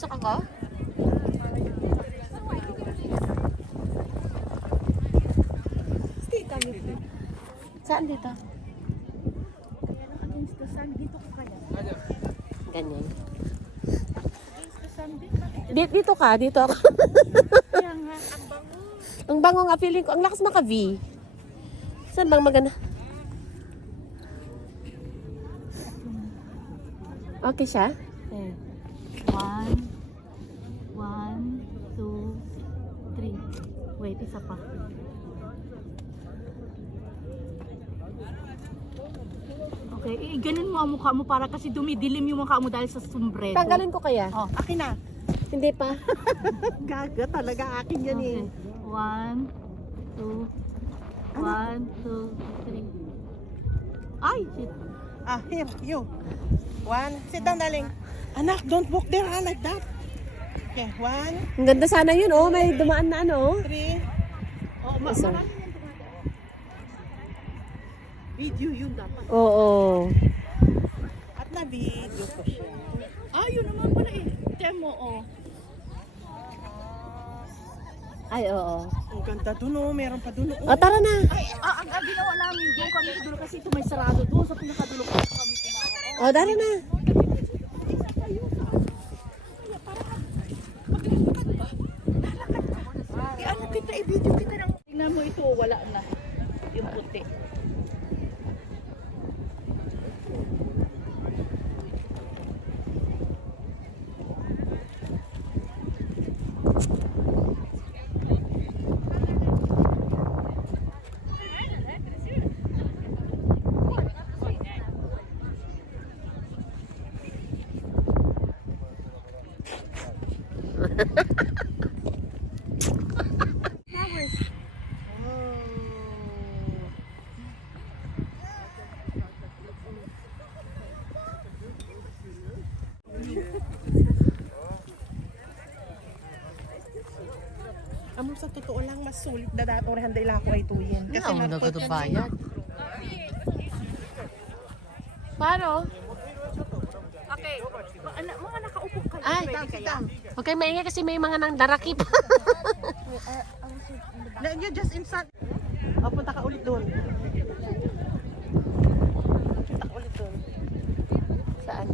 Papasok ako? Saan dito? Against the sun, dito ka kaya. Ganyan. Against the sun, Dito ka, dito ako. kaya nga, ang bango. Ang bango nga, feeling ko. Ang lakas maka-V. Saan bang maganda? Okay siya? Okay. 1, 2, 3. Wait, isa pa. Okay, ganun mo ang mukha mo para kasi dumidilim yung mukha mo dahil sa sombrero. Tanggalin ko kaya? Oh, akin na. Hindi pa. Gaga talaga akin yan eh. 1, 2, 1, 2, 3. Ay, shit. Ah, here, you. One. Sit down, darling. Anak, don't walk there like that. Okay, 1, Ang ganda sana yun, oh. May dumaan na ano, oh. 3. Oh, Yes, sir. marami yan tumataas. Video yun dapat. Oo. At na video ko siya. Ah, yun naman pala eh. Demo, oh. Ay, oo. Ang ganda dun, oh. Meron pa dun, oh. O, tara na. Ay, ang ginawa namin doon kami sa dulo kasi ito may sarado doon sa pinakadulo kami kumawa. O, tara na. Ano kita, i-video kita ng... Tingnan mo ito, wala na. Yung puti. Amo sa totoo lang, mas sulit na dati orang handay lang ako ay tuyin. Kasi Ano, nagput- nagkatubayan. Paano? Okay. Mga nakaupo kayo. Ay, Pwede kaya? huwag kayong maingay kasi may mga nang darakip. Na, you just inside. Oh, punta ka ulit doon. Punta ka ulit doon. Saan?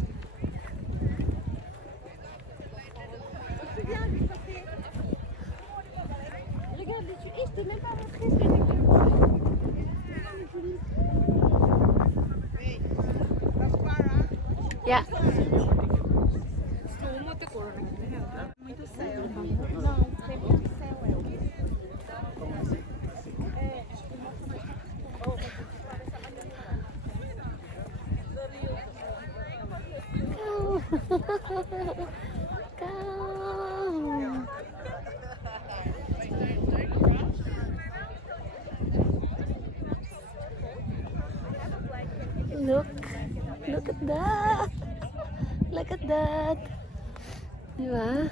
Yeah. Look at that. Look at that. Diba?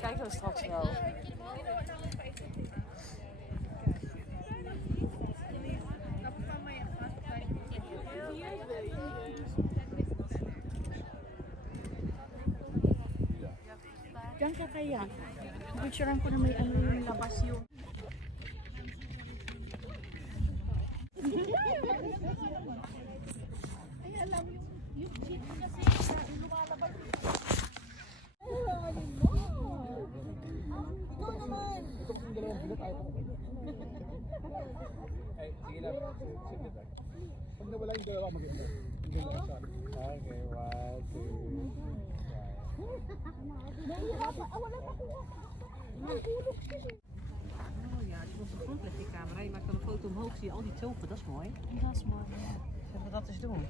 Kijk zo straks wel. Diyan ka kaya. Picturean ko na may ano yung labas yung... Ay, alam yung jeep kasi lumalabas. Ikaw naman! Ay, sige lang. Sige lang. Pag nawala yung dalawa, mag-iingat. Okay, 1, 2, 3. Oh ja, die was de grondleggingscamera. Je maakt dan een foto omhoog, zie je al die togen, dat is mooi. Dat is mooi. Zullen we dat eens doen?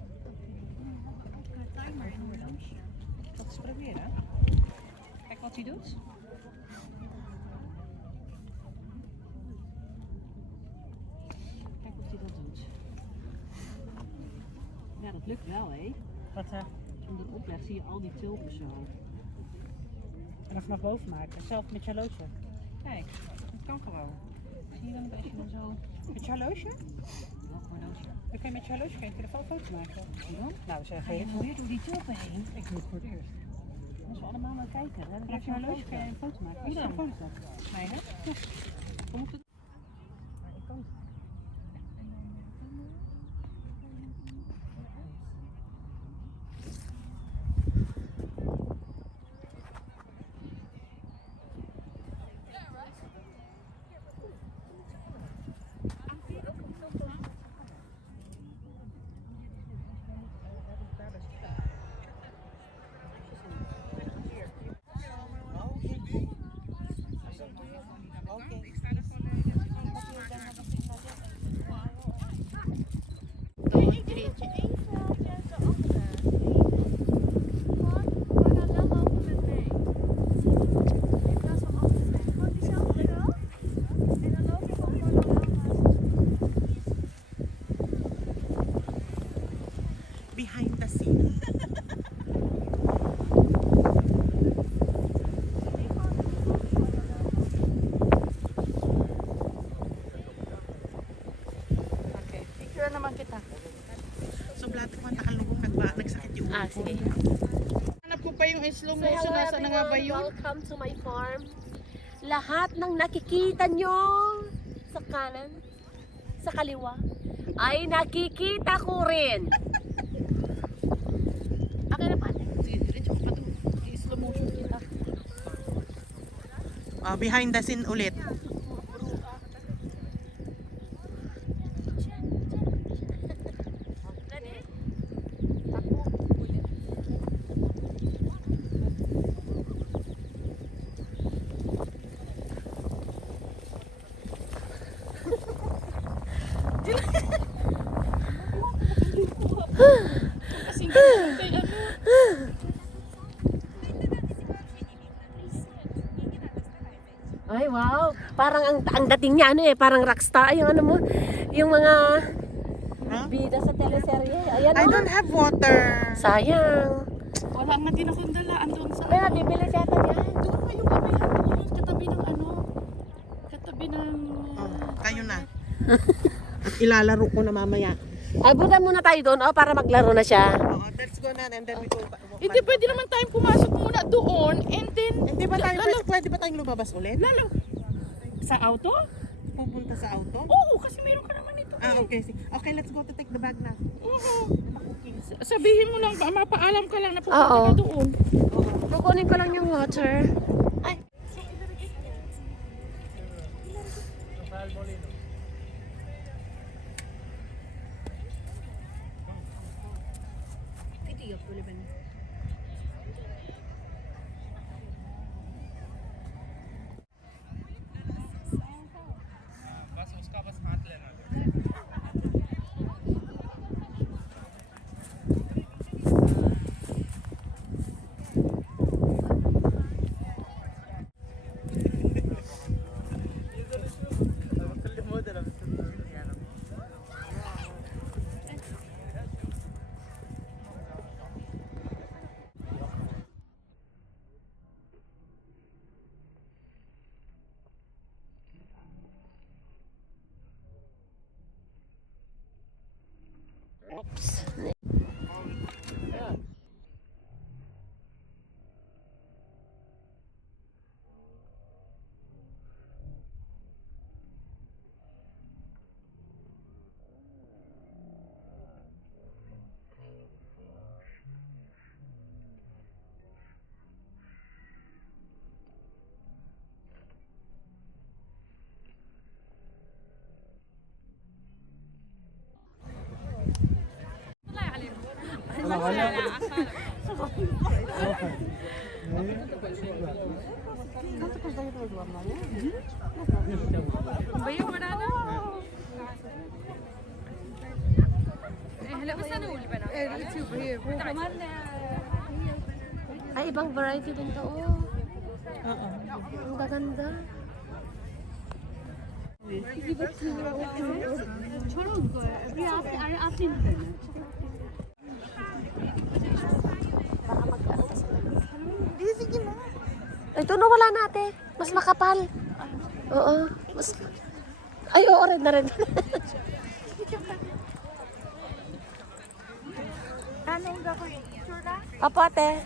Timer en horloge. Dat eens proberen. Kijk wat hij doet. Kijk of hij dat doet. Ja, dat lukt wel, hé. Wat in die opleg zie je al die tulpen zo. En dan vanaf boven maken, zelf met je horloge. Kijk, dat kan gewoon. Zie je dan een beetje zo. Met je horloge? Welk horloge? Dan kun je met je horloge geen telefoonfoto maken. Dan? Nou, zeg Ga je even. nou weer door die tulpen heen? Ik doe het voor het eerst. Dan moeten we allemaal naar kijken. Hè? Dan Vanaf krijg je je een horloge foto. kun je een foto maken. Hoe Als je dan? telefoon is dat. Nee, hè? Ja. We moeten... Behind the scene. Okay, picture naman kita. So, blato ko nakalugong nagsakit yung ulo ko. Sige. Hanap ko pa yung slow So, hello motion. Nasa na nga ba everyone, yun? welcome to my farm. Lahat ng nakikita nyo sa kanan, sa kaliwa, ay nakikita ko rin. Akin na pa. Sige, diretso ka pa doon. I-slow motion kita. Behind the scene ulit. Ready? Kasing ganun kay ano. Ay, wow. Parang ang dating niya ano eh, parang rockstar. Yung ano mo, yung mga Huh? bida sa teleserye. Ayan I oh. don't have water. Sayang. Wala nga din akong dalaan doon sa... Kaya bibili siya ito niyan. Doon kayo kami doon, katabi ng ano. Katabi ng... Kayo na. Ilalaro ko na mamaya. Abutan muna tayo doon oh, para maglaro na siya. Let's go na and then we go back. Hindi, pwede naman tayong pumasok muna doon and then... Hindi ba tayo, pwede ba tayong lumabas ulit? Lalo. Sa auto? Pupunta sa auto? Oo, kasi meron ka naman ito. Okay. Okay, let's go to take the bag na. Oo. Sabihin mo lang, mapaalam ka lang na pupunta Oo. ka doon. Kukunin ko lang yung water. Ay. Oops. Ay, ibang variety din to. Oh. Oo. Ang gaganda. Ito nawala natin. Mas makapal. Oo. Mas... Ay, oo, red na red. Anong gagawin? Sure na? Apo, ate.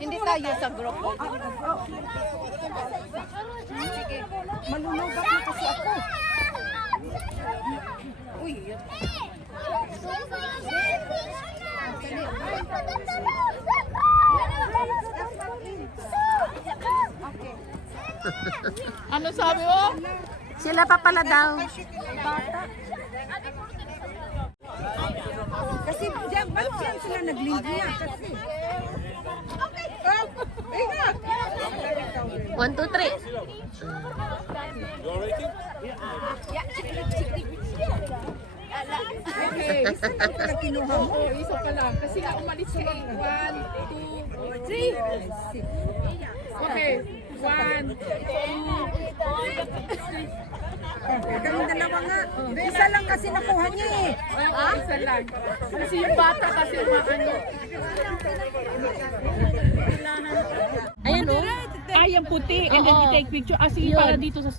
Hindi tayo sa group. Malulugat na kasi ako. Uy. Ano sabi mo? Sila pa pala daw. Kasi diyan, ba't yan sila naglingya? Kasi... Ingat! 1, 2, 3. Okay, isa lang pala kinuha mo. Isa pa lang. Kasi nga umalis ka eh. 1, 2, 3. Okay. 1, 2. Kami dalawa nga. Isa lang kasi nakuha niya eh. Isa lang. Kasi yung bata kasi ano. Ayan o. Ay, yung puti. And then you take picture. Ah, sige, para dito sa...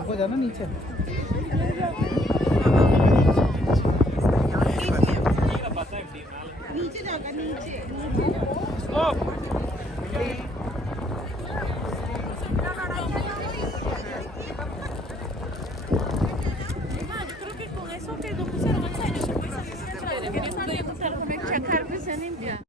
देखो जाना नीचे